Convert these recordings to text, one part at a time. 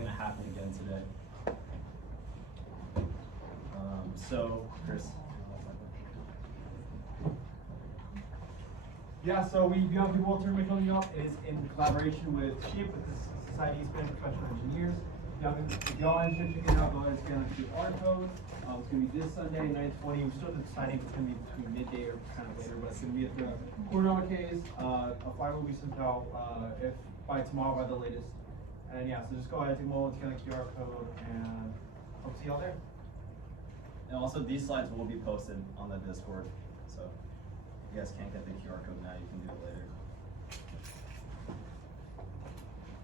probably going to happen again today. So, Chris. Yeah, so the Young People Tournament coming up is in collaboration with SHIP, with the Society of Spanish Professional Engineers. If y'all are interested, check it out, go ahead and scan the QR code. It's going to be this Sunday, 9:20. We're still deciding if it's going to be between midday or kind of later, but it's going to be at the Coronado Case. A flyer will be sent out if by tomorrow by the latest. And yeah, so just go ahead, take a moment, scan the QR code, and hope to see y'all there. And also, these slides will be posted on the Discord, so if you guys can't get the QR code now, you can do it later.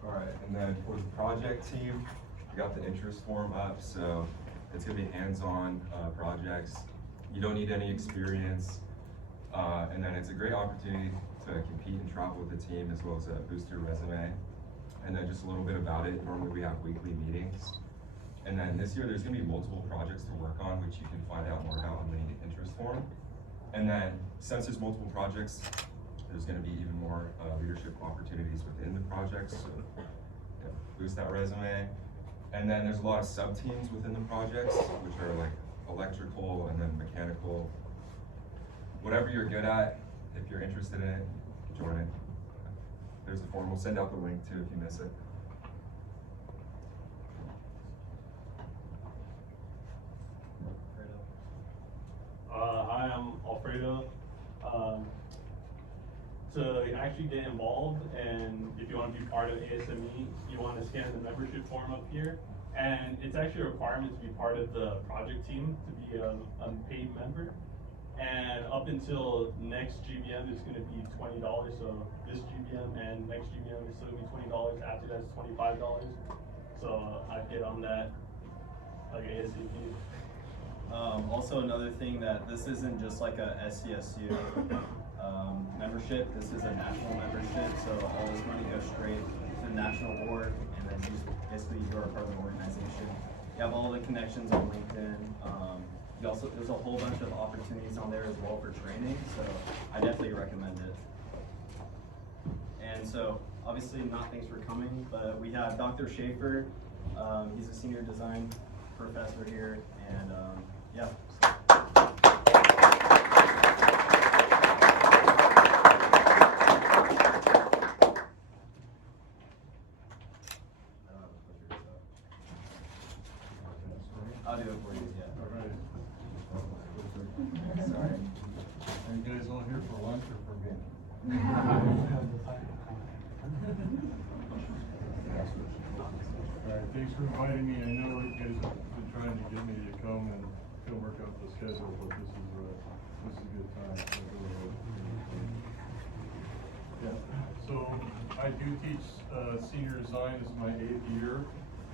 All right, and then for the project team, we got the interest form up, so it's gonna be hands-on projects. You don't need any experience, and then it's a great opportunity to compete and travel with the team, as well as boost your resume. And then just a little bit about it. Normally we have weekly meetings. And then this year there's gonna be multiple projects to work on, which you can find out more about on the interest form. And then since there's multiple projects, there's gonna be even more leadership opportunities within the projects. So yeah, boost that resume. And then there's a lot of sub-teams within the projects, which are like electrical and then mechanical. Whatever you're good at, if you're interested in it, join it. There's the form. We'll send out the link too if you miss it. Hi, I'm Alfredo. To actually get involved, and if you want to be part of ASME, you want to scan the membership form up here. And it's actually a requirement to be part of the project team to be a paid member. And up until next GBM, it's going to be $20. So this GBM and next GBM is still going to be $20. After that, it's $25. So I'd get on that like ASAP. Also, another thing that this isn't just like a SCSU membership. This is a national membership, so all this money goes straight to the national board, and then basically you're a part of the organization. You have all the connections on LinkedIn. There's a whole bunch of opportunities on there as well for training, so I definitely recommend it. And so, obviously, not thanks for coming, but we have Dr. Shaffar. He's a senior design professor here, and yeah. I'll do it for you, yeah. All right. Sorry. Are you guys all here for lunch or for game? All right, thanks for inviting me. I know you guys have been trying to get me to come and couldn't work out the schedule, but this is a good time. Yeah. So I do teach senior design. This is my 8th year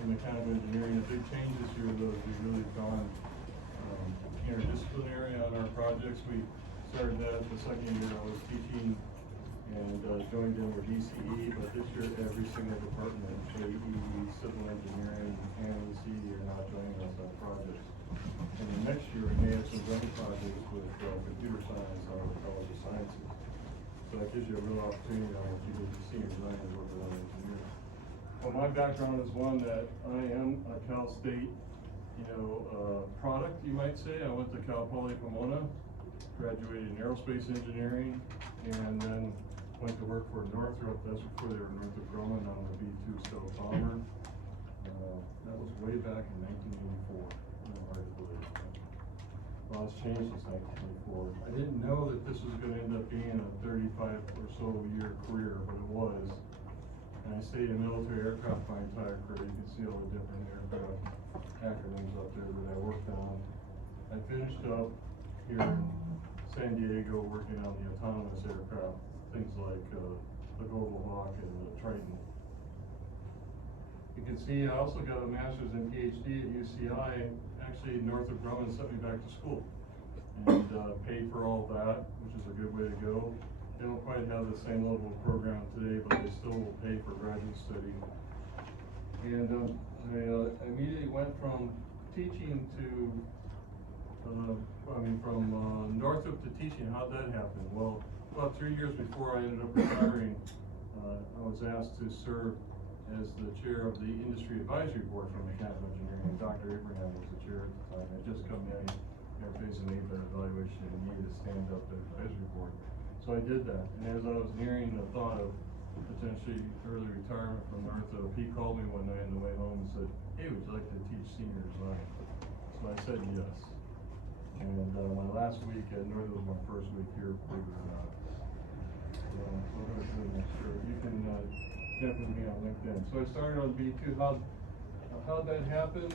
in mechanical engineering. A big change this year, though, is we've really gone interdisciplinary on our projects. We started that the second year I was teaching and joined in with DCE, but this year every single department, AE, civil engineering, and C, are now joining us on projects. And then next year we may have some joint projects with computer science or the College of Sciences. So that gives you a real opportunity on what you do as a senior designer working on engineering. Well, my background is one that I am a Cal State, product, you might say. I went to Cal Poly Pomona, graduated in aerospace engineering, and then went to work for Northrop. That's before they were Northrop Grumman on the B-2 stealth bomber. That was way back in 1984. Hard to believe. A lot has changed since 1984. I didn't know that this was going to end up being a 35 or so year career, but it was. And I stayed in military aircraft my entire career. You can see all the different aircraft acronyms up there that I worked on. I finished up here in San Diego working on the autonomous aircraft, things like the Global Hawk and the Triton. You can see I also got a master's and PhD at UCI. Actually, Northrop Grumman sent me back to school and paid for all that, which is a good way to go. They don't quite have the same level of program today, but they still will pay for graduate study. And I immediately went from teaching to, from Northrop to teaching. How'd that happen? Well, about 3 years before I ended up retiring, I was asked to serve as the chair of the industry advisory board for mechanical engineering, and Dr. Abraham was the chair at the time. Had just come in, facing an ABET evaluation and needed to stand up the advisory board. So I did that, and as I was nearing the thought of potentially early retirement from Northrop, he called me one night on the way home and said, "Hey, would you like to teach senior design?" So I said yes. And my last week at Northrop was my first week here, believe it or not. So I'm gonna do it next year. You can connect with me on LinkedIn. So I started on B2. How'd that happen?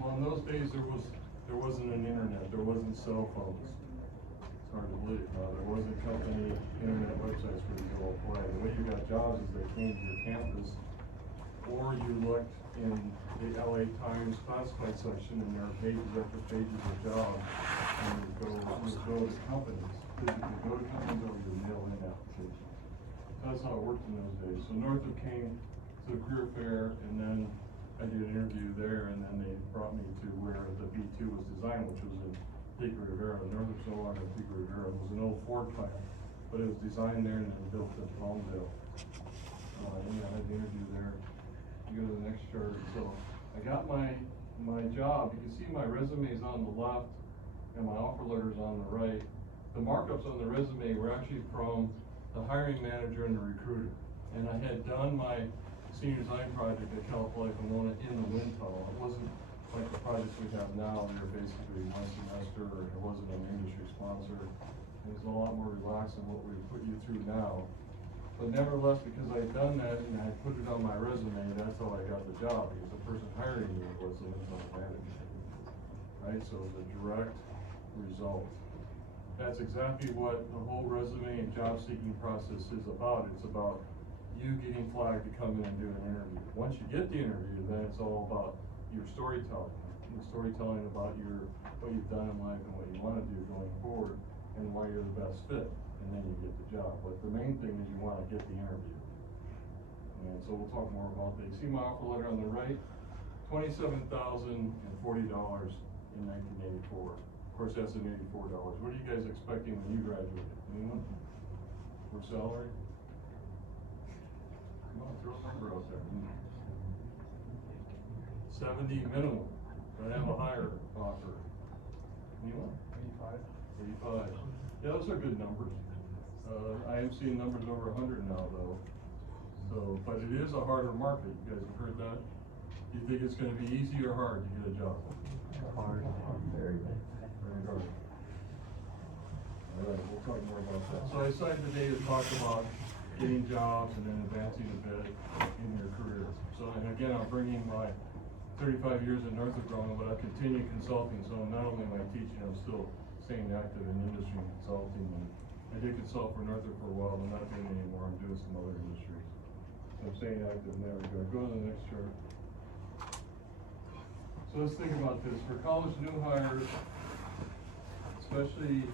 Well, in those days there wasn't an internet, there wasn't cell phones. It's hard to believe. There wasn't company internet websites where you go apply. The way you got jobs is they came to your campus, or you looked in the LA Times classified section, and there are pages after pages of jobs, and you go to companies. Physically go to companies, or you mail in applications. That's how it worked in those days. So Northrop came to the career fair, and then I did an interview there, and then they brought me to where the B2 was designed, which was in Pico Rivera. Northrop's no longer in Pico Rivera. It was an old Ford plant, but it was designed there and then built in Palmdale. Yeah, I had the interview there. You go to the next chart. So I got my job. You can see my resume is on the left and my offer letter's on the right. The markups on the resume were actually from the hiring manager and the recruiter. And I had done my senior design project at Cal Poly Pomona in the wind tunnel. It wasn't like the projects we have now. They're basically one semester, or it wasn't an industry sponsor. It was a lot more relaxed than what we put you through now. But nevertheless, because I had done that and I put it on my resume, that's how I got the job, because the person hiring me was the wind tunnel manager. Right, so it was a direct result. That's exactly what the whole resume and job seeking process is about. It's about you getting flagged to come in and do an interview. Once you get the interview, then it's all about your storytelling. The storytelling about what you've done in life and what you want to do going forward, and why you're the best fit, and then you get the job. But the main thing is you want to get the interview. And so we'll talk more about that. You see my offer letter on the right, $27,040 in 1984. Of course, that's in $84. What are you guys expecting when you graduate? Anyone? For salary? Come on, throw a number out there. 70 minimum, but I have a higher offer. Anyone? 85. Yeah, those are good numbers. I am seeing numbers over 100 now though. So, but it is a harder market. You guys have heard that? Do you think it's gonna be easy or hard to get a job? Hard, very good. Very hard. All right, we'll talk more about that. So I decided today to talk about getting jobs and then advancing a bit in your career. So, and again, I'm bringing my 35 years in Northrop Grumman, but I continue consulting. So not only am I teaching, I'm still staying active in industry and consulting. And I did consult for Northrop for a while, but not doing it anymore. I'm doing some other industries. So I'm staying active in that regard. Go to the next chart. So let's think about this. For college new hires, especially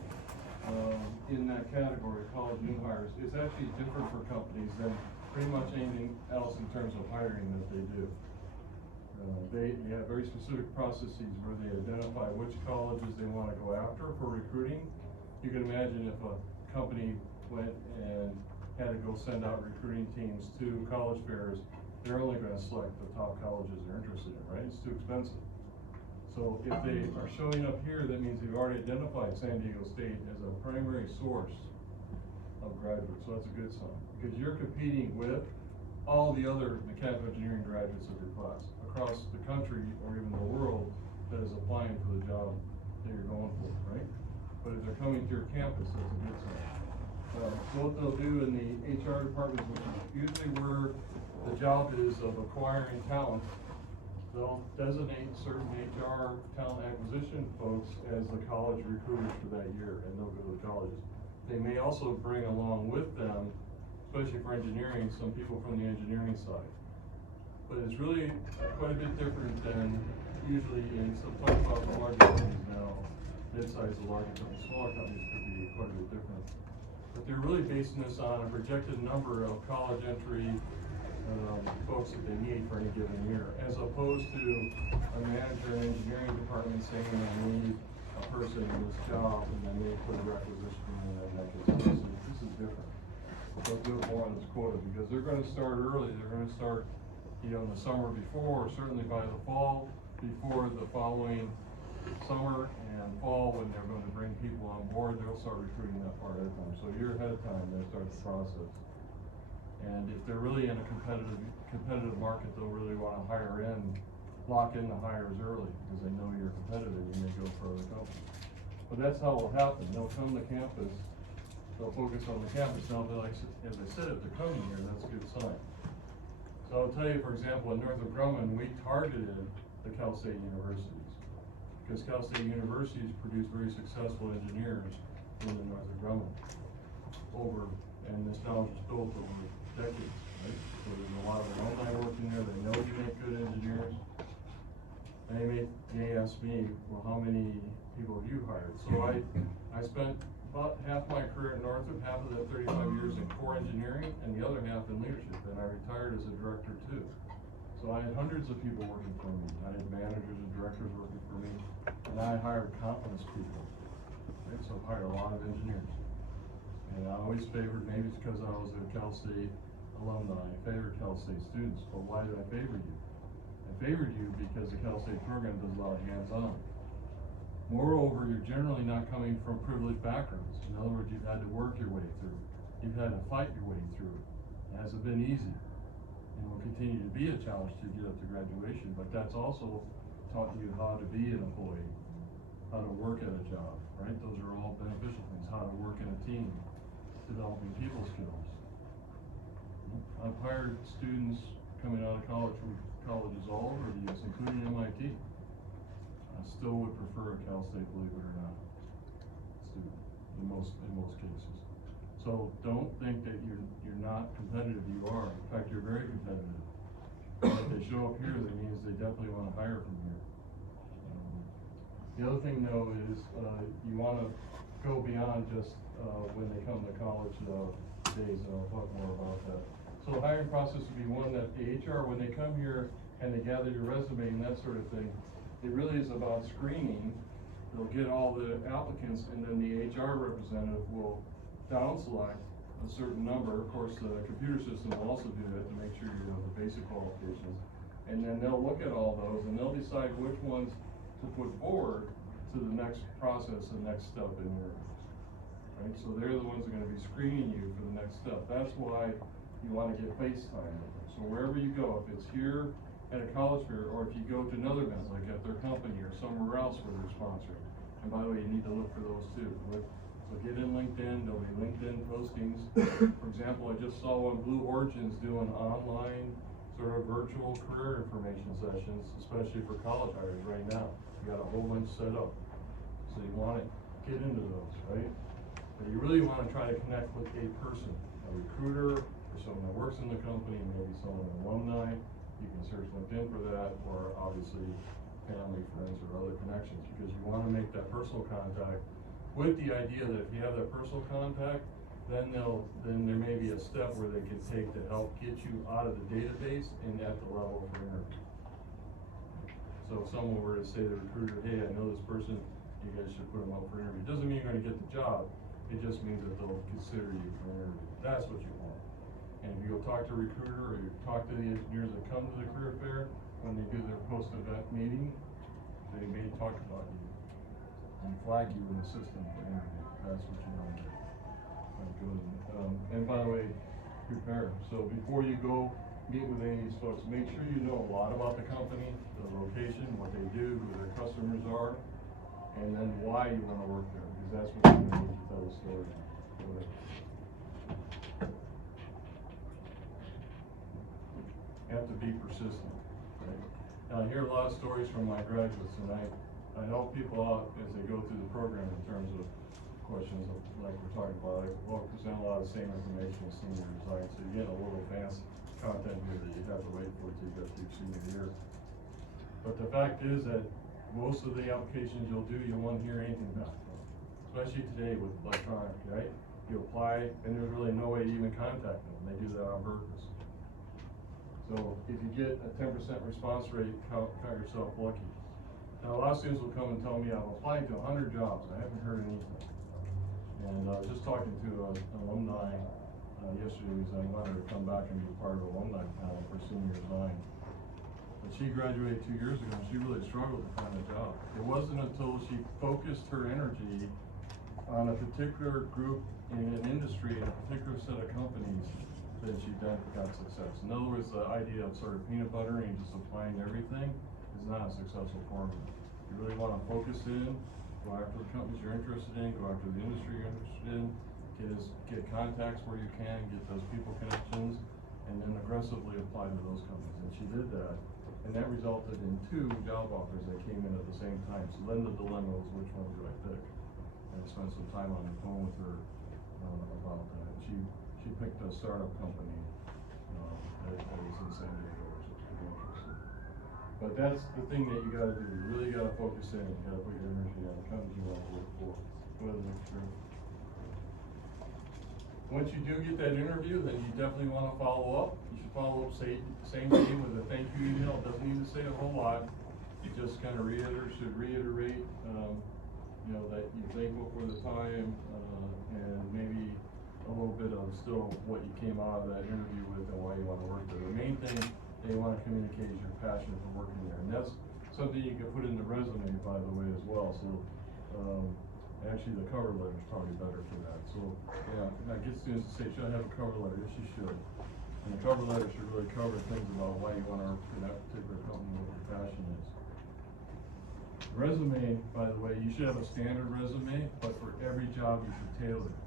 in that category, college new hires, it's actually different for companies than pretty much anything else in terms of hiring that they do. They have very specific processes where they identify which colleges they want to go after for recruiting. You can imagine if a company went and had to go send out recruiting teams to college fairs, they're only going to select the top colleges they're interested in, right? It's too expensive. So if they are showing up here, that means they've already identified San Diego State as a primary source of graduates. So that's a good sign, because you're competing with all the other mechanical engineering graduates of your class across the country or even the world that is applying for the job that you're going for, right? But if they're coming to your campus, that's a good sign. So what they'll do in the HR department, which is usually where the job is of acquiring talent, they'll designate certain HR talent acquisition folks as the college recruiters for that year, and they'll go to the colleges. They may also bring along with them, especially for engineering, some people from the engineering side. But it's really quite a bit different than usually in some talk about the larger companies now, mid-sized to larger companies. Smaller companies could be quite a bit different. But they're really basing this on a projected number of college entry folks that they need for any given year, as opposed to a manager in engineering department saying I need a person in this job, and then they put a requisition in, and then that gets posted. This is different. They'll do it more on this quota because they're going to start early. They're going to start in the summer before, certainly by the fall, before the following summer and fall, when they're going to bring people on board, they'll start recruiting that far ahead of time. So a year ahead of time, they start the process. And if they're really in a competitive market, they'll really want to lock in the hires early, because they know you're competitive and you may go for other companies. But that's how it'll happen. They'll come to campus, they'll focus on the campus. Now, as I said, if they're coming here, that's a good sign. So I'll tell you, for example, at Northrop Grumman, we targeted the Cal State universities, because Cal State universities produce very successful engineers in the Northrop Grumman and this knowledge is built over decades, right? So there's a lot of alumni working there. They know you make good engineers. They asked me, well, how many people have you hired? So I spent about half my career at Northrop, half of that 35 years in core engineering, and the other half in leadership. And I retired as a director too. So I had hundreds of people working for me. I had managers and directors working for me, and I hired confidence people. Right? So I hired a lot of engineers. And I always favored, maybe it's because I was a Cal State alumni, I favored Cal State students. But why did I favor you? I favored you because the Cal State program does a lot of hands-on. Moreover, you're generally not coming from privileged backgrounds. In other words, you've had to work your way through. You've had to fight your way through. It hasn't been easy. And will continue to be a challenge to get up to graduation, but that's also taught you how to be an employee, how to work at a job, right? Those are all beneficial things. How to work in a team, developing people skills. I've hired students coming out of college from colleges all over the U.S., including MIT. I still would prefer a Cal State, believe it or not, student in most cases. So don't think that you're not competitive. You are. In fact, you're very competitive. If they show up here, that means they definitely want to hire from here. The other thing, though, is you want to go beyond just when they come to college days, and I'll talk more about that. So the hiring process would be one that the HR, when they come here and they gather your resume and that sort of thing, it really is about screening. They'll get all the applicants, and then the HR representative will down select a certain number. Of course, the computer system will also do that to make sure you have the basic qualifications. And then they'll look at all those and they'll decide which ones to put forward to the next process, the next step in your, right? So they're the ones that are going to be screening you for the next step. That's why you want to get face time with them. So wherever you go, if it's here at a college fair, or if you go to another event, like at their company or somewhere else where they're sponsoring. And by the way, you need to look for those too. So get in LinkedIn, there'll be LinkedIn postings. For example, I just saw one, Blue Origin's doing online sort of virtual career information sessions, especially for college hires right now. You got a whole bunch set up. So you want to get into those, right? But you really want to try to connect with a person, a recruiter, or someone that works in the company, maybe someone alumni. You can search LinkedIn for that, or obviously family, friends, or other connections, because you want to make that personal contact with the idea that if you have that personal contact, then there may be a step where they can take to help get you out of the database and at the level for interview. So if someone were to say to the recruiter, hey, I know this person, you guys should put them up for interview. It doesn't mean you're going to get the job. It just means that they'll consider you for an interview. That's what you want. And if you go talk to a recruiter, or you talk to the engineers that come to the career fair, when they do their post-event meeting, they may talk about you and flag you in the system for interview. That's what you want to do. And by the way, prepare. So before you go meet with any of these folks, make sure you know a lot about the company, the location, what they do, who their customers are, and then why you want to work there, because that's what you're going to need to tell the story. You have to be persistent, right? Now, I hear a lot of stories from my graduates, and I help people out as they go through the program in terms of questions like we're talking about. I present a lot of the same information as senior design, so you get a little advanced content here that you have to wait for till you get to your senior year. But the fact is that most of the applications you'll do, you won't hear anything back from, especially today with electronic, right? You apply, and there's really no way to even contact them. They do that on purpose. So if you get a 10% response rate, count yourself lucky. Now, a lot of students will come and tell me I've applied to 100 jobs. I haven't heard anything. And just talking to an alumni yesterday was I wanted her to come back and be part of the alumni panel for senior design. But she graduated 2 years ago and she really struggled to find a job. It wasn't until she focused her energy on a particular group in an industry, in a particular set of companies, that she then got success. In other words, the idea of sort of peanut butter and just applying everything is not a successful formula. You really wanna focus in, go after the companies you're interested in, go after the industry you're interested in, get contacts where you can, get those people connections, and then aggressively apply to those companies. And she did that, and that resulted in 2 job offers that came in at the same time. So then the dilemma was, which one do I pick? And I spent some time on the phone with her about that. She picked a startup company that was in San Diego, which was pretty interesting. But that's the thing that you gotta do. You really gotta focus in. You gotta put your energy on the companies you want to work for. Go ahead, make sure. Once you do get that interview, then you definitely wanna follow up. You should follow up, same day with a thank you email. It doesn't need to say a whole lot. You just kinda reiterate, that you're thankful for the time, and maybe a little bit of still what you came out of that interview with and why you wanna work there. The main thing they wanna communicate is your passion for working there, and that's something you can put in the resume, by the way, as well. So, actually, the cover letter is probably better for that. So, yeah, I get students to say, should I have a cover letter? Yes, you should. And the cover letter should really cover things about why you wanna work for that particular company, what your passion is. Resume, by the way, you should have a standard resume, but for every job you should tailor it.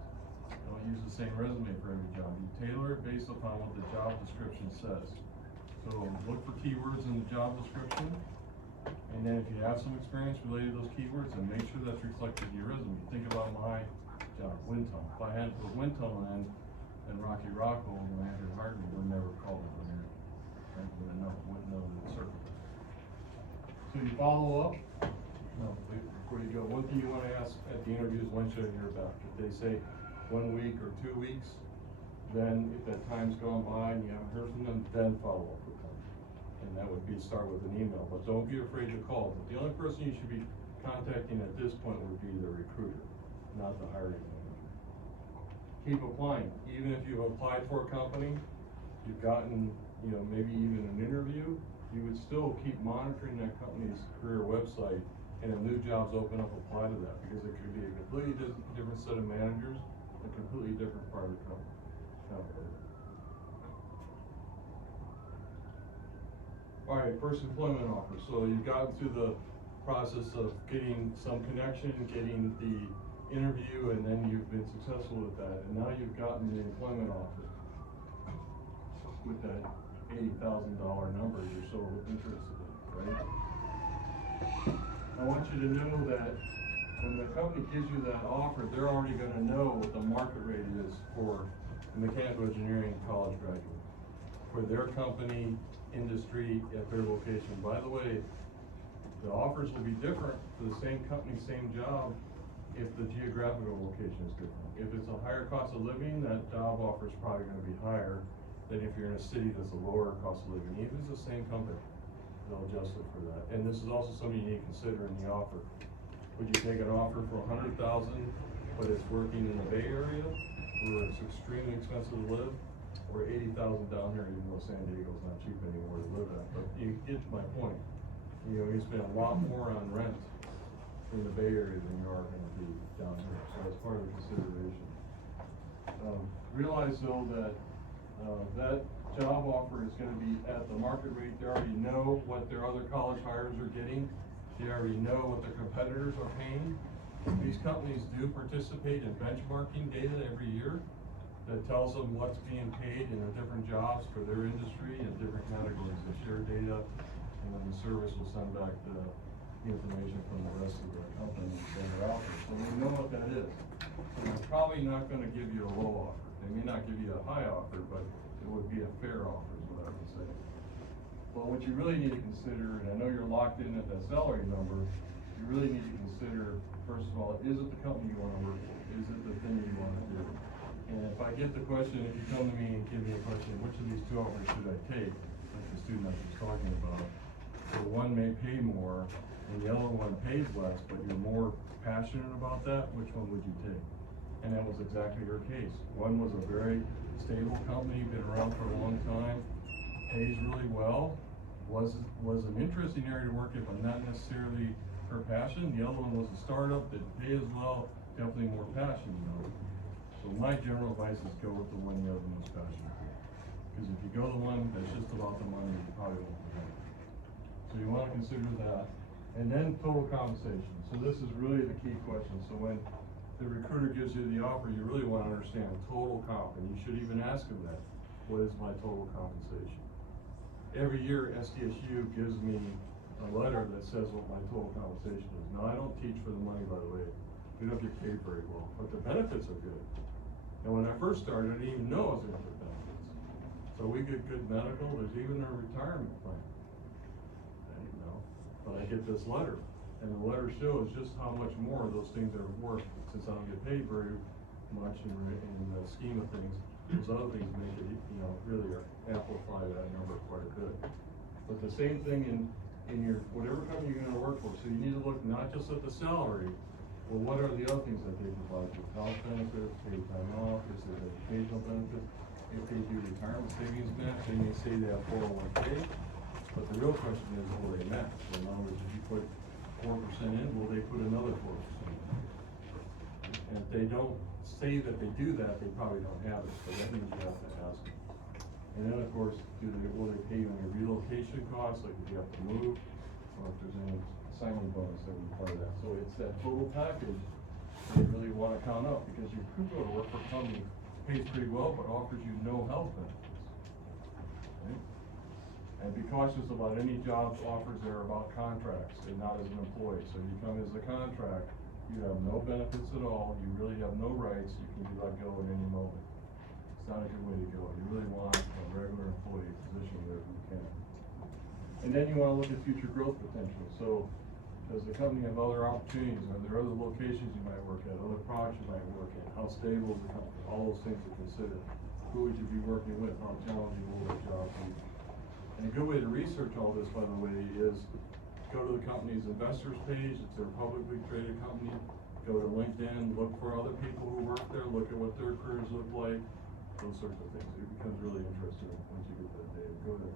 Don't use the same resume for every job. You tailor it based upon what the job description says. So look for keywords in the job description, and then if you have some experience related to those keywords, then make sure that's reflected in your resume. Think about my job, wind tunnel. If I hadn't put wind tunnel in, then Rocky Rockwell and Landry Harden would never call it wind. Wouldn't know the circle. So you follow up. Before you go, one thing you wanna ask at the interview is, when should I hear back? If they say 1 week or 2 weeks, then if that time's gone by and you haven't heard from them, then follow up with them. And that would be start with an email, but don't be afraid to call. But the only person you should be contacting at this point would be the recruiter, not the hiring manager. Keep applying. Even if you've applied for a company, you've gotten, maybe even an interview, you would still keep monitoring that company's career website, and if new jobs open up, apply to that, because it could be a completely different set of managers, a completely different part of the company. Alright, first employment offer. So you've gotten through the process of getting some connection, getting the interview, and then you've been successful with that, and now you've gotten the employment offer with that $80,000 number you're so interested in, right? I want you to know that when the company gives you that offer, they're already gonna know what the market rate is for a mechanical engineering college graduate, for their company, industry, at their location. By the way, the offers will be different for the same company, same job, if the geographical location is different. If it's a higher cost of living, that job offer is probably gonna be higher than if you're in a city that's a lower cost of living. Even if it's the same company, they'll adjust it for that. And this is also something you need to consider in the offer. Would you take an offer for $100,000, but it's working in the Bay Area, where it's extremely expensive to live, or $80,000 down here, even though San Diego's not cheap anymore to live at? But you get my point. You spend a lot more on rent in the Bay Area than you are gonna be down here, so that's part of the consideration. Realize though that that job offer is gonna be at the market rate. They already know what their other college hires are getting. They already know what their competitors are paying. These companies do participate in benchmarking data every year that tells them what's being paid in the different jobs for their industry and different categories. They share data, and then the service will send back the information from the rest of the companies that are out there. So we know what that is. So they're probably not gonna give you a low offer. They may not give you a high offer, but it would be a fair offer is what I would say. But what you really need to consider, and I know you're locked in at that salary number, you really need to consider, first of all, is it the company you wanna work for? Is it the thing you wanna do? And if I get the question, if you come to me and give me a question, which of these 2 offers should I take? Like the student I was talking about, so one may pay more and the other one pays less, but you're more passionate about that, which one would you take? and that was exactly her case. One was a very stable company, been around for a long time, pays really well, was an interesting area to work in, but not necessarily her passion. The other one was a startup that pay as well, definitely more passion, you know. So my general advice is go with the one you have the most passion for. Because if you go the one that's just about the money, you probably won't be happy. So you wanna consider that. And then total compensation. So this is really the key question. So when the recruiter gives you the offer, you really wanna understand total comp, and you should even ask them that. What is my total compensation? Every year, SDSU gives me a letter that says what my total compensation is. Now, I don't teach for the money, by the way. We don't get paid very well, but the benefits are good. And when I first started, I didn't even know I was gonna get benefits. So we get good medical, there's even a retirement plan. I didn't know, but I get this letter, and the letter shows just how much more those things are worth, since I don't get paid very much in the scheme of things. Those other things make it, you know, really amplify that number quite a bit. But the same thing in your, whatever company you're gonna work for, so you need to look not just at the salary, well, what are the other things that they provide you? Health benefits, paid time off, is there educational benefits? If they do retirement savings match, they may say they have 401k, but the real question is, will they match? So in other words, if you put 4% in, will they put another 4% in? And if they don't say that they do that, they probably don't have it, so that means you have to ask them. And then, of course, will they pay you on your relocation costs, like if you have to move, or if there's any signing bonus that would be part of that. So it's that total package that you really wanna count up, because you could go to work for a company, pays pretty well, but offers you no health benefits. Right? And be cautious about any jobs offers that are about contracts and not as an employee. So you come as a contract, you have no benefits at all, you really have no rights, you can be let go at any moment. It's not a good way to go. You really want a regular employee position there if you can. And then you wanna look at future growth potential. So, does the company have other opportunities? Are there other locations you might work at, other products you might work in? How stable is the company? All those things to consider. Who would you be working with? How challenging will the job be? And a good way to research all this, by the way, is go to the company's investors page. It's their publicly traded company. Go to LinkedIn, look for other people who work there, look at what their careers look like, those sorts of things. It becomes really interesting once you get that data. Go there.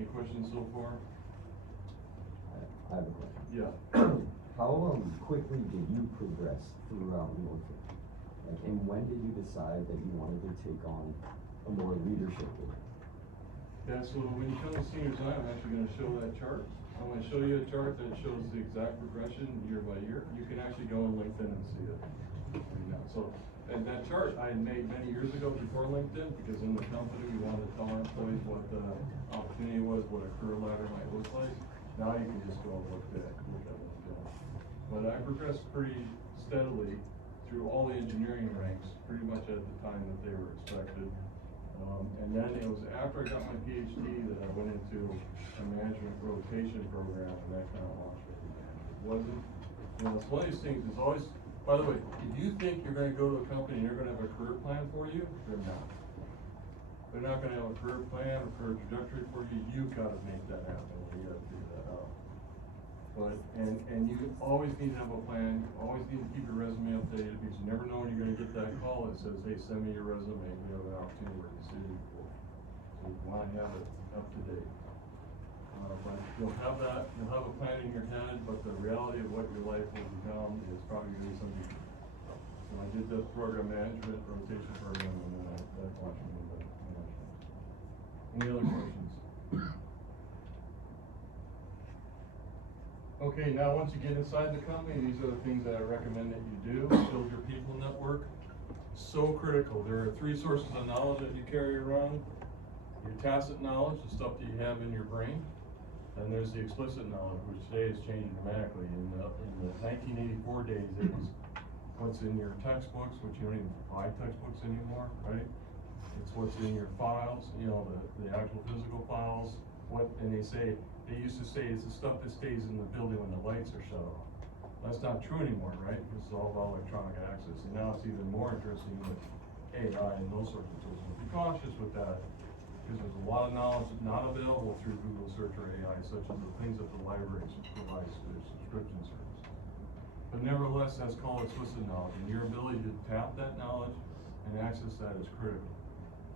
Any questions so far? I have a question. Yeah. How quickly did you progress throughout Northrop? Like, and when did you decide that you wanted to take on a more leadership role? Yeah, so when you come to senior design, I'm actually gonna show that chart. I'm gonna show you a chart that shows the exact progression year by year. You can actually go on LinkedIn and see it right now. So, and that chart I had made many years ago before LinkedIn, because in the company we wanted to tell our employees what the opportunity was, what a career ladder might look like. Now you can just go and look at LinkedIn. But I progressed pretty steadily through all the engineering ranks, pretty much at the time that they were expected. And then it was after I got my PhD that I went into a management rotation program, and that kind of launched me. It wasn't, you know, it's one of these things, it's always, by the way, if you think you're gonna go to a company and they're gonna have a career plan for you, they're not. They're not gonna have a career plan or career trajectory for you. You've gotta make that happen, and you gotta figure that out. But, and you always need to have a plan, you always need to keep your resume updated, because you never know when you're gonna get that call that says, hey, send me your resume, we have an opportunity we're considering you for. So you wanna have it up to date. But you'll have that, you'll have a plan in your head, but the reality of what your life will become is probably gonna be something. So I did this program management, rotation program, and then that launched me into management. Any other questions? Okay, now once you get inside the company, these are the things that I recommend that you do. Build your people network. So critical. There are 3 sources of knowledge that you carry around. Your tacit knowledge, the stuff that you have in your brain. And there's the explicit knowledge, which today has changed dramatically. In the 1984 days, it was what's in your textbooks, which you don't even buy textbooks anymore, right? It's what's in your files, you know, the actual physical files. And they used to say it's the stuff that stays in the building when the lights are shut off. That's not true anymore, right? Because it's all about electronic access. And now it's even more interesting with AI and those sorts of tools. So be cautious with that, because there's a lot of knowledge not available through Google search or AI, such as the things that the library provides through their subscription service. But nevertheless, that's called explicit knowledge, and your ability to tap that knowledge and access that is critical.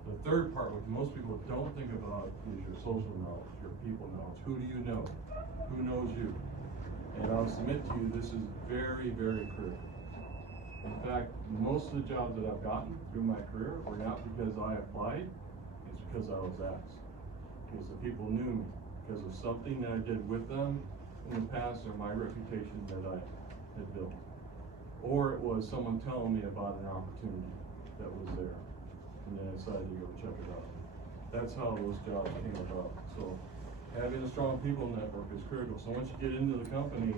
The third part, which most people don't think about, is your social knowledge, your people knowledge. Who do you know? Who knows you? And I'll submit to you, this is very, very critical. In fact, most of the jobs that I've gotten through my career were not because I applied, it's because I was asked. Because the people knew me, because of something that I did with them in the past, or my reputation that I had built. Or it was someone telling me about an opportunity that was there, and then I decided to go check it out. That's how those jobs came about. So having a strong people network is critical. So once you get into the company,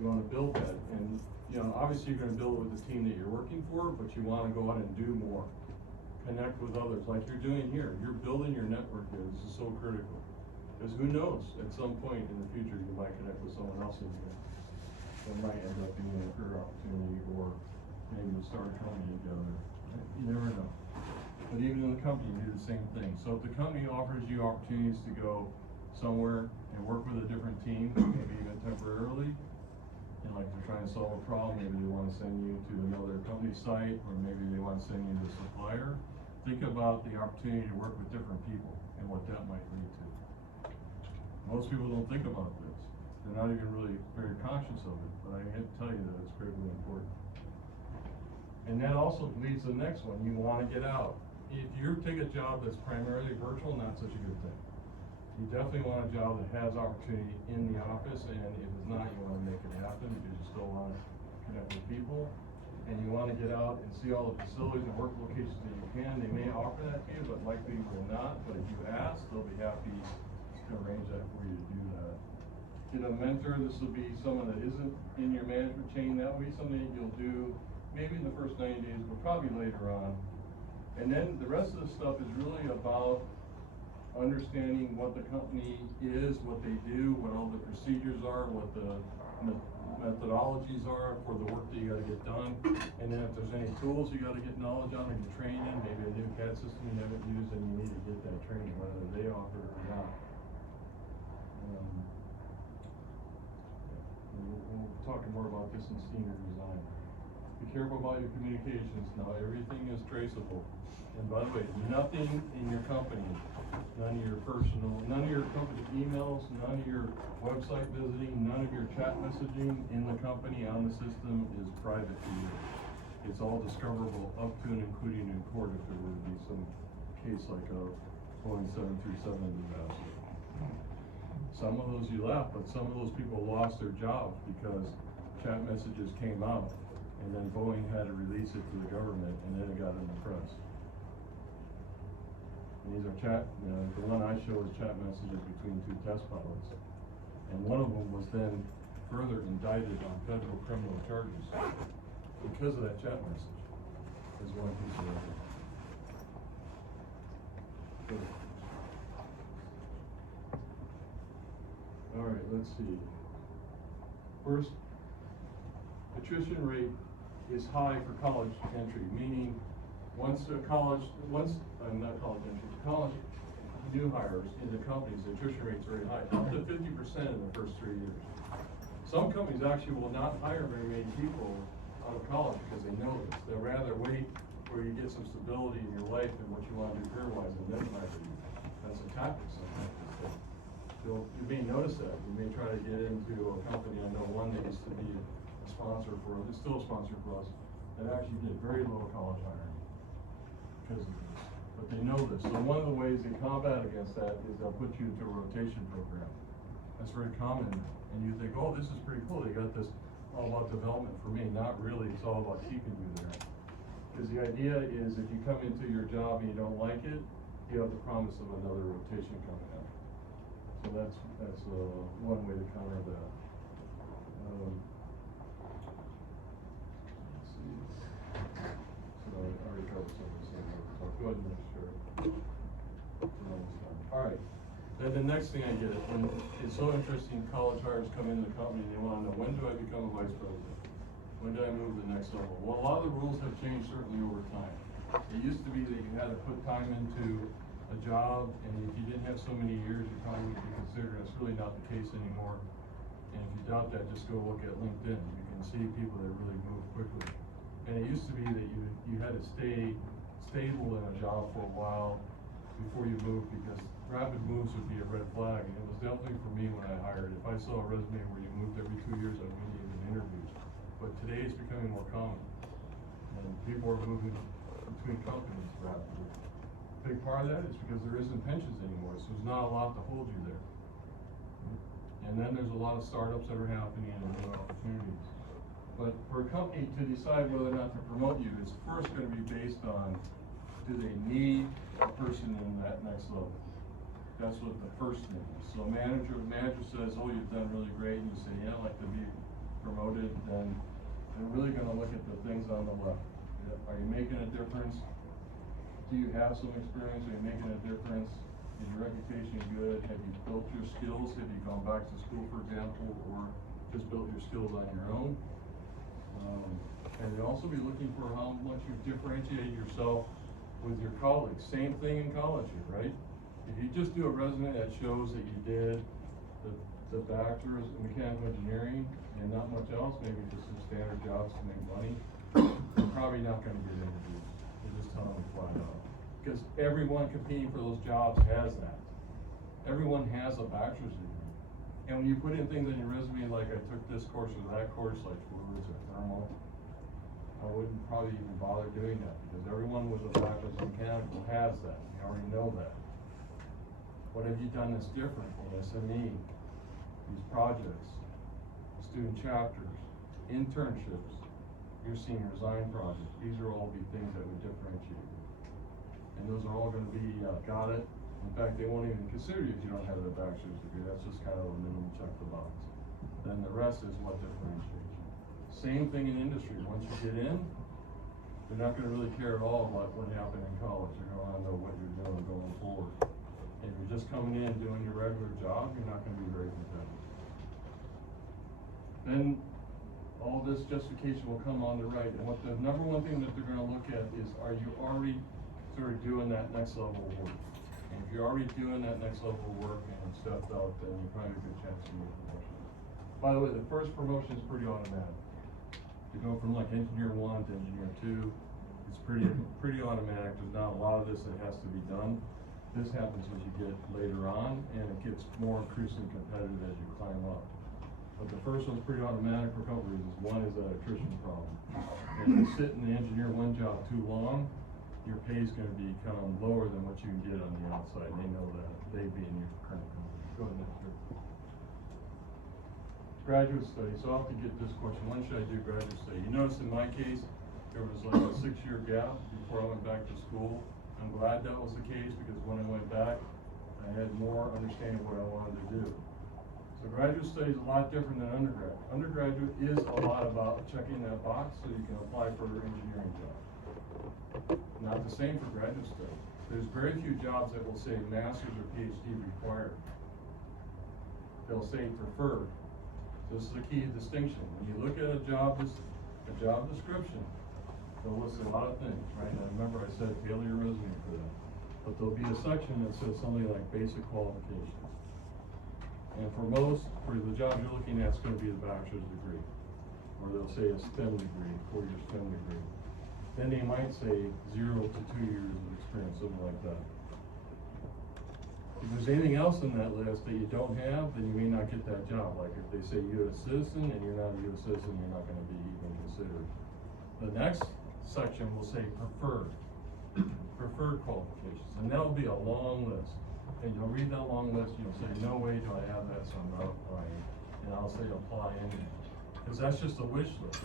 you want to build that. And you know, obviously you're going to build it with the team that you're working for, but you want to go out and do more. Connect with others like you're doing here. You're building your network here. This is so critical. Because who knows, at some point in the future you might connect with someone else in here. That might end up being a career opportunity, or maybe you'll start a company together. You never know. But even in the company, you do the same thing. So if the company offers you opportunities to go somewhere and work with a different team, maybe even temporarily, and like they're trying to solve a problem, maybe they want to send you to another company site, or maybe they want to send you to a supplier, think about the opportunity to work with different people and what that might lead to. Most people don't think about this. They're not even really very conscious of it, but I can tell you that it's critically important. And that also leads to the next one. You want to get out. If you take a job that's primarily virtual, not such a good thing. You definitely want a job that has opportunity in the office, and if it's not, you want to make it happen because you still want to connect with people. And you want to get out and see all the facilities and work locations that you can. They may offer that to you, but likely will not. But if you ask, they'll be happy to arrange that for you to do that. Get a mentor. This will be someone that isn't in your management chain. That will be something that you'll do maybe in the first 90 days, but probably later on. And then the rest of the stuff is really about understanding what the company is, what they do, what all the procedures are, what the methodologies are for the work that you gotta get done. And then if there's any tools you gotta get knowledge on or get trained in, maybe a new CAD system you haven't used and you need to get that training, whether they offer it or not. We'll be talking more about this in senior design. Be careful about your communications now. Everything is traceable. And by the way, nothing in your company, none of your personal, none of your company emails, none of your website visiting, none of your chat messaging in the company on the system is private to you. It's all discoverable up to and including in court if there were to be some case like a Boeing 737 disaster. Some of those you left, but some of those people lost their jobs because chat messages came out. And then Boeing had to release it to the government, and then it got in the press. And these are the one I show is chat messages between two test pilots. And one of them was then further indicted on federal criminal charges because of that chat message. Is one piece of evidence. Good. All right, let's see. First, attrition rate is high for college entry, meaning once college new hires into companies, the attrition rate's very high, up to 50% in the first 3 years. Some companies actually will not hire very many people out of college because they know this. They'll rather wait where you get some stability in your life and what you want to do career-wise and then hire you. That's a tactic sometimes. You may notice that. You may try to get into a company. I know one that used to be a sponsor for us, it's still a sponsor for us, that actually did very low college hiring because of this. But they know this. So one of the ways they combat against that is they'll put you into a rotation program. That's very common. And you think, oh, this is pretty cool. They got this all about development for me. Not really. It's all about keeping you there. Because the idea is if you come into your job and you don't like it, you have the promise of another rotation coming up. So that's one way to counter that. Let's see. So I already covered some of this. So go ahead and make sure. All right. Then the next thing I get, and it's so interesting, college hires come into the company and they want to know, when do I become a vice president? When do I move to the next level? Well, a lot of the rules have changed certainly over time. It used to be that you had to put time into a job, and if you didn't have so many years, you probably would be considered. It's really not the case anymore. And if you doubt that, just go look at LinkedIn. You can see people that really move quickly. And it used to be that you had to stay stable in a job for a while before you moved, because rapid moves would be a red flag. And it was definitely for me when I hired. If I saw a resume where you moved every 2 years, I wouldn't even interview. But today it's becoming more common. And people are moving between companies rapidly. A big part of that is because there isn't pensions anymore, so there's not a lot to hold you there. And then there's a lot of startups that are happening and new opportunities. But for a company to decide whether or not to promote you, it's first gonna be based on, do they need a person in that next level? That's what the first thing is. So manager says, oh, you've done really great, and you say, yeah, I'd like to be promoted, then they're really gonna look at the things on the left. Are you making a difference? Do you have some experience? Are you making a difference? Is your reputation good? Have you built your skills? Have you gone back to school, for example, or just built your skills on your own? And you'll also be looking for how much you differentiate yourself with your colleagues. Same thing in college, right? If you just do a resume that shows that you did the bachelor's in mechanical engineering and not much else, maybe just some standard jobs to make money, you're probably not gonna get interviews. You're just telling them flat out. Because everyone competing for those jobs has that. Everyone has a bachelor's degree. And when you put in things on your resume like I took this course or that course, like fluids or thermal, I wouldn't probably even bother doing that, because everyone with a bachelor's in mechanical has that. You already know that. What have you done that's different? The SME, these projects, student chapters, internships, your senior design project. These are all be things that would differentiate you. And those are all gonna be, got it. In fact, they won't even consider you if you don't have a bachelor's degree. That's just kind of a minimum check the box. Then the rest is what differentiates you. Same thing in industry. Once you get in, they're not gonna really care at all about what happened in college. They're gonna wanna know what you're doing going forward. If you're just coming in doing your regular job, you're not gonna be very competitive. Then all this justification will come on the right. And what the number one thing that they're gonna look at is, are you already sort of doing that next level of work? And if you're already doing that next level of work and have stepped out, then you probably have a good chance of getting a promotion. By the way, the first promotion is pretty automatic. You go from like engineer 1 to engineer 2, it's pretty automatic. There's not a lot of this that has to be done. This happens as you get later on, and it gets more increasingly competitive as you climb up. But the first one's pretty automatic for a couple reasons. One is that attrition problem. And if you sit in the engineer 1 job too long, your pay is gonna become lower than what you can get on the outside. They know that, they being your current company. Go ahead, next year. Graduate study, so I'll have to get this question, when should I do graduate study? You notice in my case, there was like a 6-year gap before I went back to school. I'm glad that was the case, because when I went back, I had more understanding of what I wanted to do. So graduate study is a lot different than undergrad. Undergraduate is a lot about checking that box so you can apply for an engineering job. Not the same for graduate study. There's very few jobs that will say master's or PhD required. They'll say preferred. So this is a key distinction. When you look at a job description, they'll list a lot of things, right? And remember I said tailor your resume for that. But there'll be a section that says something like basic qualifications. And for the job you're looking at, it's gonna be the bachelor's degree. Or they'll say a STEM degree, 4-year STEM degree. Then they might say 0 to 2 years of experience, something like that. If there's anything else in that list that you don't have, then you may not get that job. Like if they say U.S. citizen and you're not a U.S. citizen, you're not gonna be even considered. The next section will say preferred qualifications, and that'll be a long list. And you'll read that long list, and you'll say, no way do I have that, so I'm not applying. And I'll say apply anyway, because that's just a wish list.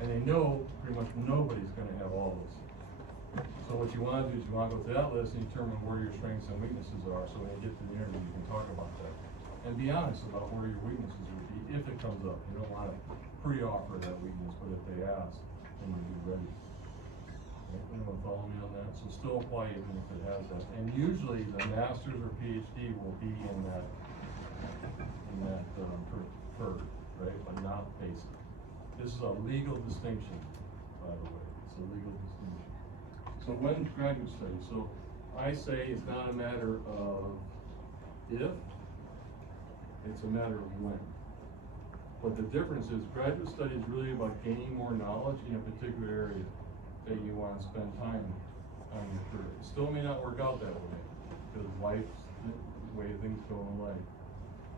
And they know pretty much nobody's gonna have all this. So what you wanna do is you wanna go through that list and determine where your strengths and weaknesses are, so when you get to the interview, you can talk about that. And be honest about where your weaknesses would be, if it comes up. You don't wanna pre-offer that weakness, but if they ask, then you'll be ready. Anyone follow me on that? So still apply even if it has that. And usually the master's or PhD will be in that preferred, right? But not basic. This is a legal distinction, by the way. It's a legal distinction. So when graduate study? So I say it's not a matter of if, it's a matter of when. But the difference is graduate study is really about gaining more knowledge in a particular area that you wanna spend time on your career. It still may not work out that way, because life's the way things go in life.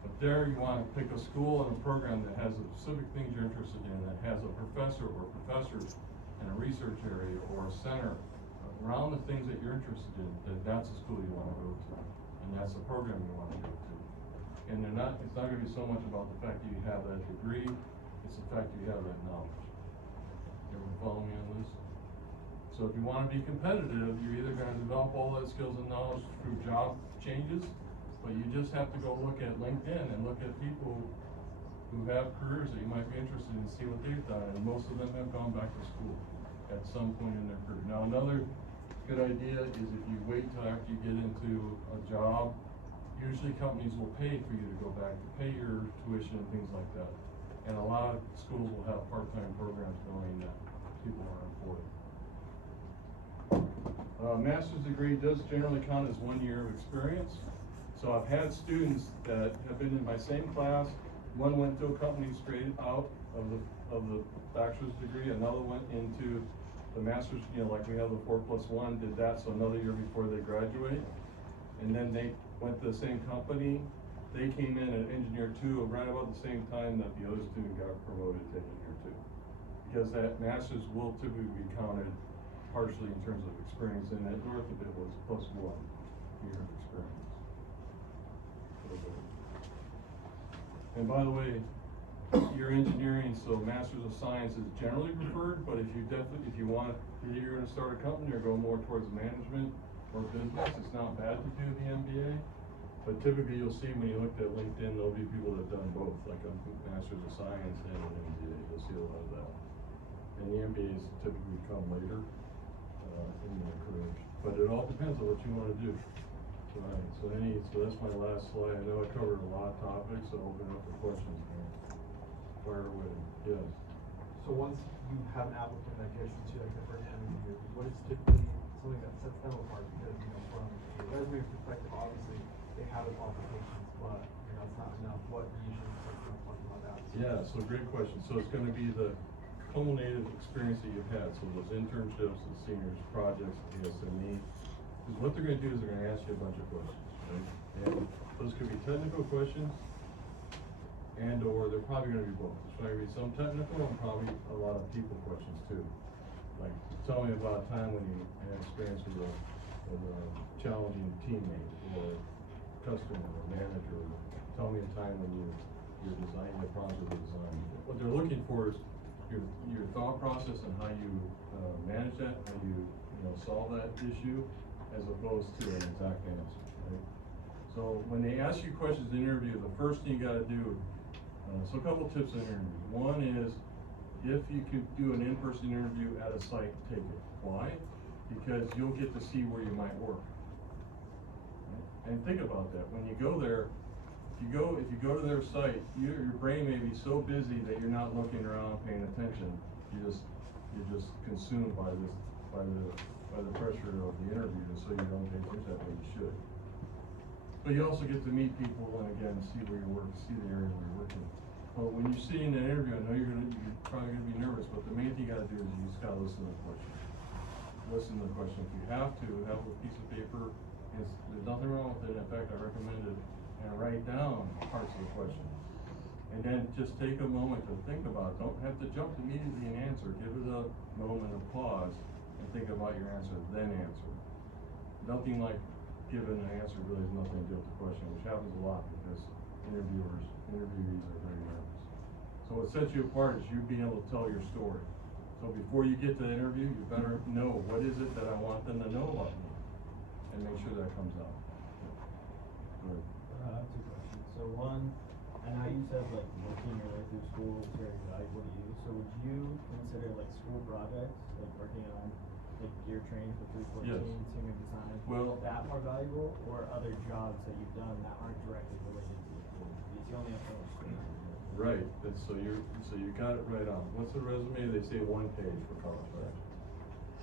But there you wanna pick a school and a program that has the specific things you're interested in, that has a professor or professors in a research area or a center around the things that you're interested in, that's the school you wanna go to. And that's the program you wanna go to. And it's not gonna be so much about the fact that you have that degree, it's the fact that you have that knowledge. Everyone follow me on this? So if you wanna be competitive, you're either gonna develop all those skills and knowledge through job changes, but you just have to go look at LinkedIn and look at people who have careers that you might be interested in, see what they've done, and most of them have gone back to school at some point in their career. Now, another good idea is if you wait till after you get into a job, usually companies will pay for you to go back, to pay your tuition and things like that. And a lot of schools will have part-time programs going that people are employed. Master's degree does generally count as 1 year of experience. So I've had students that have been in my same class. One went to a company straight out of the bachelor's degree, another went into the master's, like we have the 4+1, did that, so another year before they graduate. And then they went to the same company. They came in at engineer 2 right about the same time that the other student got promoted to engineer 2. Because that master's will typically be counted partially in terms of experience, and at Northrop it was +1 year of experience. And by the way, your engineering, so Masters of Science is generally preferred, but if you want, either you're gonna start a company or go more towards management or business, it's not bad to do the MBA. But typically you'll see when you look at LinkedIn, there'll be people that have done both, like a Masters of Science and an MBA, you'll see a lot of that. And the MBAs typically come later, in your career, but it all depends on what you wanna do. Right, so that's my last slide. I know I covered a lot of topics, so I'll open up for questions here. Fire away, yes. So once you have an applicant that gets into like the first interview, what is typically something that sets them apart? Because, from a resume perspective, obviously, they have the qualifications, but, it's not enough. What usually sets them apart about that? Yeah, so great question. So it's gonna be the culminative experience that you've had. So those internships, the seniors projects, the SME. Because what they're gonna do is they're gonna ask you a bunch of questions, right? And those could be technical questions, and or they're probably gonna be both. There's probably gonna be some technical and probably a lot of people questions too. Like, tell me about a time when you had experience with a challenging teammate or customer or manager. Tell me a time when you're designing a project or design. What they're looking for is your thought process and how you manage that, how you solve that issue, as opposed to an exact answer, right? So when they ask you questions in the interview, the first thing you gotta do, so a couple tips in the interview. One is, if you could do an in-person interview at a site, take it. Why? Because you'll get to see where you might work. Right? And think about that, when you go there, if you go to their site, your brain may be so busy that you're not looking around paying attention. You're just consumed by the pressure of the interview, so you don't pay attention that way you should. But you also get to meet people and again, see where you work, see the area where you're working. But when you see in an interview, I know you're probably gonna be nervous, but the main thing you gotta do is you just gotta listen to the question. Listen to the question. If you have a piece of paper, there's nothing wrong with it. In fact, I recommend it, and write down parts of the question. And then just take a moment to think about it. Don't have to jump immediately and answer. Give it a moment of pause and think about your answer, then answer. Nothing like giving an answer really has nothing to do with the question, which happens a lot because interviewees are very nervous. So what sets you apart is you being able to tell your story. So before you get to the interview, you better know what is it that I want them to know about me, and make sure that comes out. Good. I have two questions. So one, I know you said working your way through school is very valuable to you. So would you consider school projects, working on gear training for 314, Yes. senior design, that more valuable, or other jobs that you've done that aren't directly related to the school? Because you only have so much school. Right, so you got it right on. What's the resume? They say 1 page for college, right?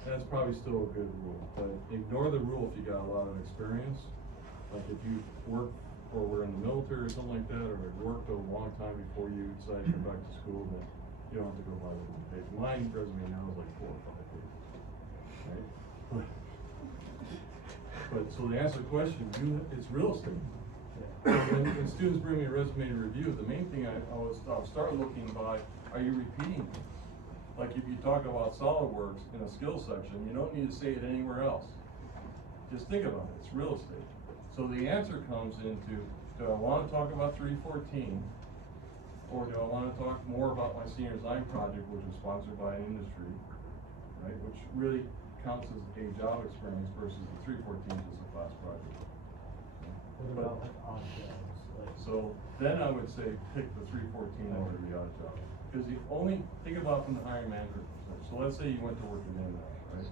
That's probably still a good rule, but ignore the rule if you got a lot of experience. Like if you work or were in the military or something like that, or had worked a long time before you decided to come back to school, then you don't have to go by the one page. Mine resume now is like 4 or 5 pages, right? But so to answer the question, it's real estate. When students bring me a resume to review, the main thing I'll start looking by, are you repeating? Like if you talk about SolidWorks in a skills section, you don't need to say it anywhere else. Just think about it, it's real estate. So the answer comes into, do I wanna talk about 314? Or do I wanna talk more about my senior design project, which is sponsored by an industry, right? Which really counts as a job experience versus the 314 is a class project. What about like odd jobs, like? So then I would say pick the 314 over the odd job. Because the only, think about from the hiring manager perspective. So let's say you went to work in Amazon, right?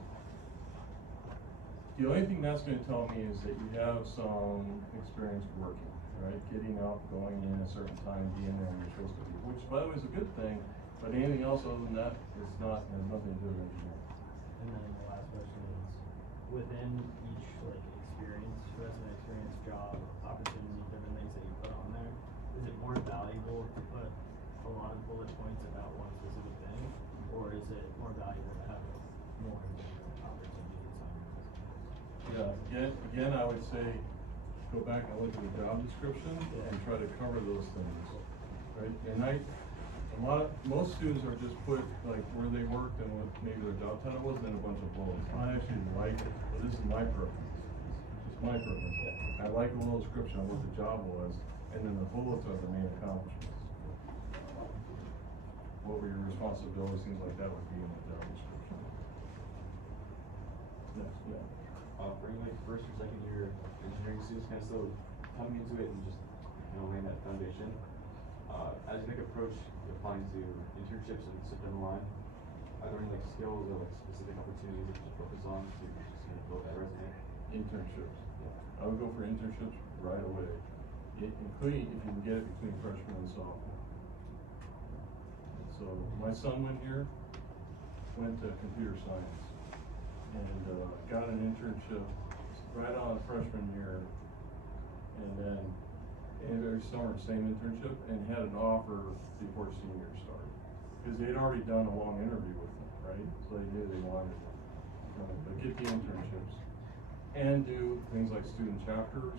The only thing that's gonna tell me is that you have some experience working, right? Getting up, going in at a certain time, being there when you're supposed to be, which by the way is a good thing, but anything else other than that, it's not, has nothing to do with engineering. And then the last question is, within each like experience, resume experience, job, opportunity, different things that you put on there, is it more valuable to put a lot of bullet points about one specific thing, or is it more valuable to have more different opportunities on your resume? Yeah, again, I would say, go back and look at the job description and try to cover those things, right? And most students are just put like where they worked and what maybe their job title was and a bunch of bullets. I actually like it, but this is my preference. It's my preference. I like a little description of what the job was, and then the bullets are the main accomplishments. What were your responsibilities, things like that would be in the job description. Next, yeah. For any like first or second year engineering students kind of still coming into it and just laying that foundation, as you like approach applying to internships and stuff down the line, are there any like skills or like specific opportunities that you should focus on to just kind of build that resume? Internships. Yeah. I would go for internships right away, including if you can get it between freshman and sophomore. So my son went to computer science, and got an internship right on freshman year, and then every summer, same internship, and had an offer before senior started. Because they had already done a long interview with them, right? So they knew they wanted it. But get the internships, and do things like student chapters,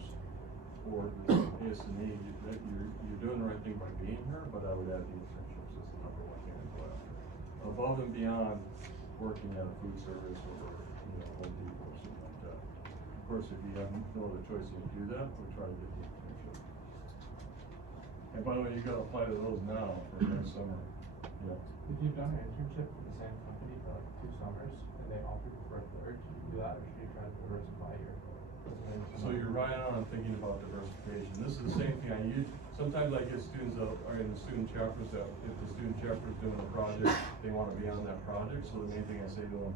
or the ASME, you're doing the right thing by being here, but I would add the internships as the number one thing to go after. Above and beyond working at a food service or, Home Depot or something like that. Of course, if you have no other choice than to do that, we try to get the internship. And by the way, you gotta apply to those now for next summer. Yeah. If you've done an internship with the same company for like 2 summers and they offer you for a third, should you do that or should you try to diversify your resume? So you're right on thinking about diversification. This is the same thing I use. Sometimes I get students that are in the student chapters that if the student chapter is doing a project, they wanna be on that project. So the main thing I say to them,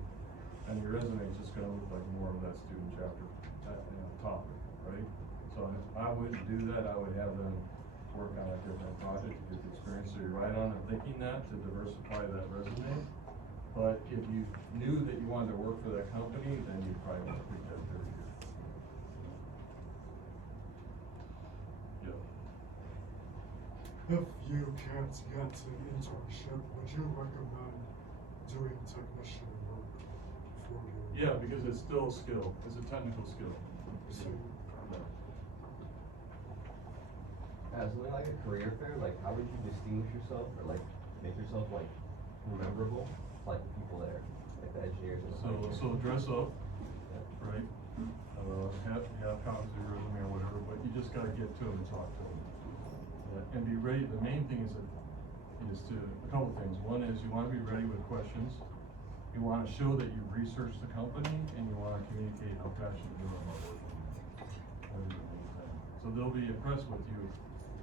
and your resume is just gonna look like more of that student chapter topic, right? So I wouldn't do that. I would have them work on a different project to get the experience. So you're right on in thinking that to diversify that resume. But if you knew that you wanted to work for that company, then you'd probably want to pick that third year. Yeah. If you can't get an internship, would you recommend doing technician work for you? Yeah, because it's still a skill. It's a technical skill. So, Something like a career fair, like how would you distinguish yourself or like make yourself like memorable, like the people there, like the engineers and the So dress up, right? Have copies of your resume or whatever, but you just gotta get to them and talk to them. And be ready. The main thing is to a couple things. One is you wanna be ready with questions. You wanna show that you researched the company and you wanna communicate how passionate you are about working. That is the main thing. So they'll be impressed with you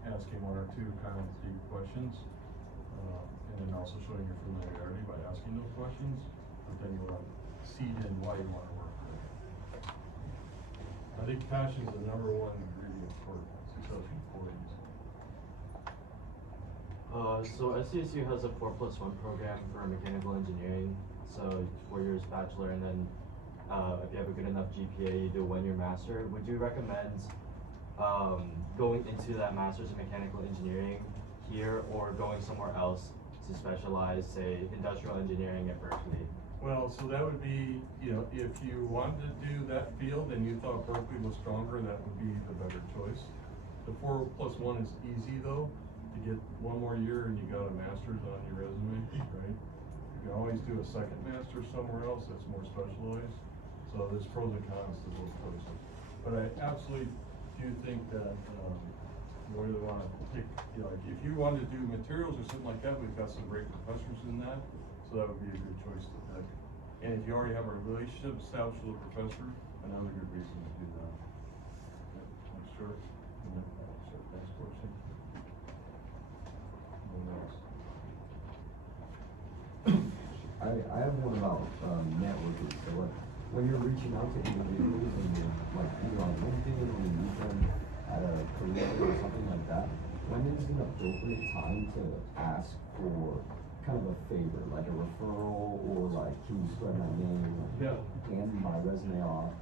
asking 1 or 2 kind of deep questions, and then also showing your familiarity by asking those questions, but then you want to seed in why you want to work there. I think passion is the #1 ingredient for successful employees. So SCSU has a 4+1 program for mechanical engineering. So 4 years bachelor, and then if you have a good enough GPA, you do a 1-year master. Would you recommend going into that master's in mechanical engineering here or going somewhere else to specialize, say, industrial engineering at Berkeley? Well, so that would be, you know, if you wanted to do that field and you thought Berkeley was stronger, that would be the better choice. The 4+1 is easy though, to get one more year and you got a master's on your resume, right? You can always do a second master's somewhere else that's more specialized. So there's pros and cons to both choices. But I absolutely do think that, you really wanna pick, you know, like if you wanted to do materials or something like that, we've got some great professors in that. So that would be a good choice to pick. And if you already have a relationship established with a professor, another good reason to do that. Yeah, I'm sure. Yeah, sure. Next question. I have one about networking. So when you're reaching out to individuals and you're like either on LinkedIn or you meet them at a career fair or something like that, when is an appropriate time to ask for kind of a favor, like a referral, or like, can you spread my name, Yeah. hand my resume off?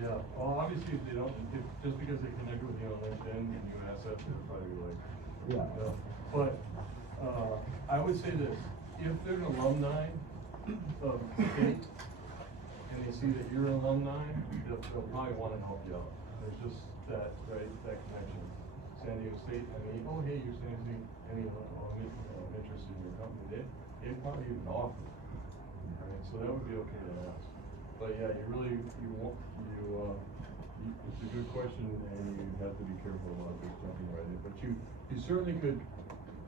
Yeah, well, obviously, if they don't, just because they connect with you on LinkedIn and you ask that, they're probably like, Yeah. But, I would say this, if they're an alumni of the state, and they see that you're an alumni, they'll probably wanna help you out. There's just that, right, that connection. San Diego State, I mean, oh, hey, you're San Diego, any, I'm interested in your company, they probably even offer, right, so that would be okay to ask. But yeah, you really, it's a good question, and you have to be careful about just jumping right in, but you certainly could,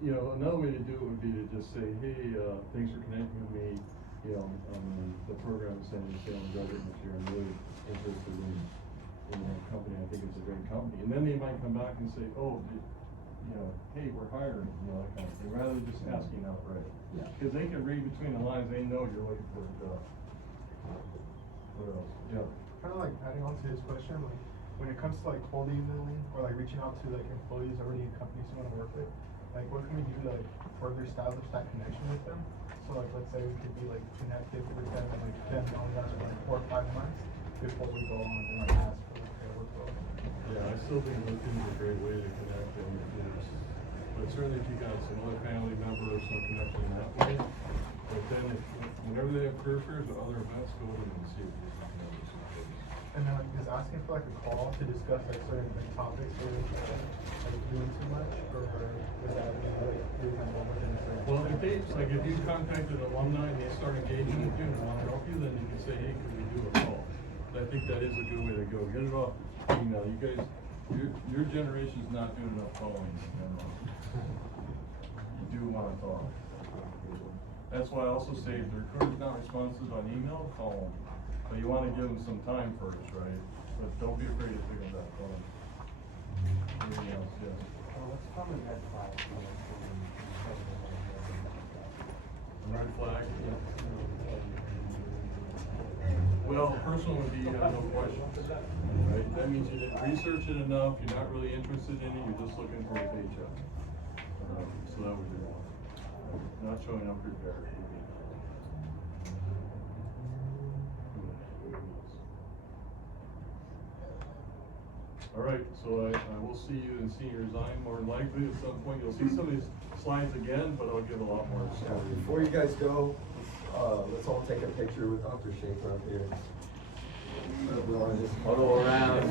you know, another way to do it would be to just say, hey, thanks for connecting with me, you know, on the program of San Diego graduate this year, I'm really interested in your company, I think it's a great company, and then they might come back and say, oh, you know, hey, we're hiring, you know, that kind of thing, rather than just asking outright. Yeah. Cause they can read between the lines, they know you're looking for a job. What else? Yeah. Kind of like adding on to his question, like when it comes to like cold emailing or like reaching out to like employees already in companies you want to work with, like what can we do to like further establish that connection with them? So like let's say we could be like connected with them and like get known us for like 4 or 5 months before we go on and like ask for like their workload. Yeah, I still think LinkedIn is a great way to connect and but certainly if you got some other family member or some connection that way. But then whenever they have career fairs or other events, go to them and see if there's something else. And then like is asking for like a call to discuss like certain like topics or like doing too much or is that like doing that more than a certain? Well, if you contacted an alumni and they start engaging with you and want to help you, then you can say, hey, could we do a call? I think that is a good way to go. Get it off email. You guys, your generation's not doing enough calling. You do want to talk. That's why I also say if the recruiter's not responsive on email, call them. But you want to give them some time first, right? But don't be afraid to pick up that phone. Anything else? Yes. What's common red flag? Red flag? Well, personal would be no questions, right? That means you didn't research it enough, you're not really interested in it, you're just looking for a paycheck. So that would be one. Not showing up prepared. All right, so I will see you in senior design more than likely at some point. You'll see some of these slides again, but I'll give a lot more story. Before you guys go, let's all take a picture with Dr. Shaffar up here. We want to just huddle around.